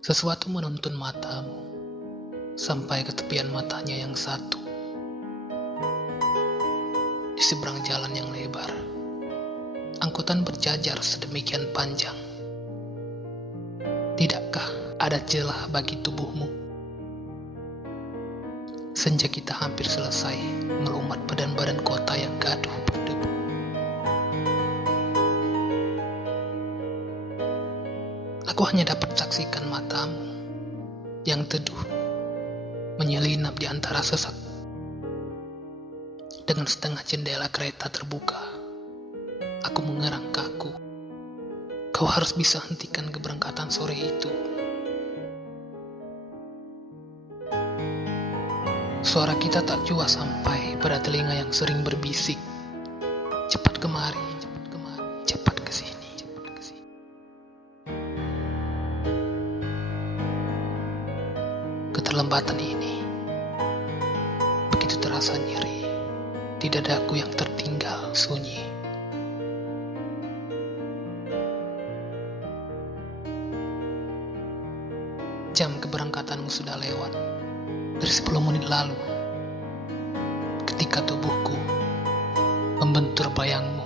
Sesuatu menuntun matamu sampai ke tepian matanya yang satu di seberang jalan yang lebar. Angkutan berjajar sedemikian panjang. Tidakkah ada celah bagi tubuhmu? Senja kita hampir selesai melumat badan-badan kota yang gaduh berdebu. Aku hanya dapat saksikan matamu yang teduh menyelinap di antara sesak. Dengan setengah jendela kereta terbuka, aku mengerang kaku. Kau harus bisa hentikan keberangkatan sore itu. Suara kita tak jua sampai pada telinga yang sering berbisik, cepat kemari, cepat kesini. Keterlambatan ini begitu terasa nyeri di dadaku yang tertinggal sunyi. Jam keberangkatanmu sudah lewat dari 10 menit lalu, ketika tubuhku membentur bayangmu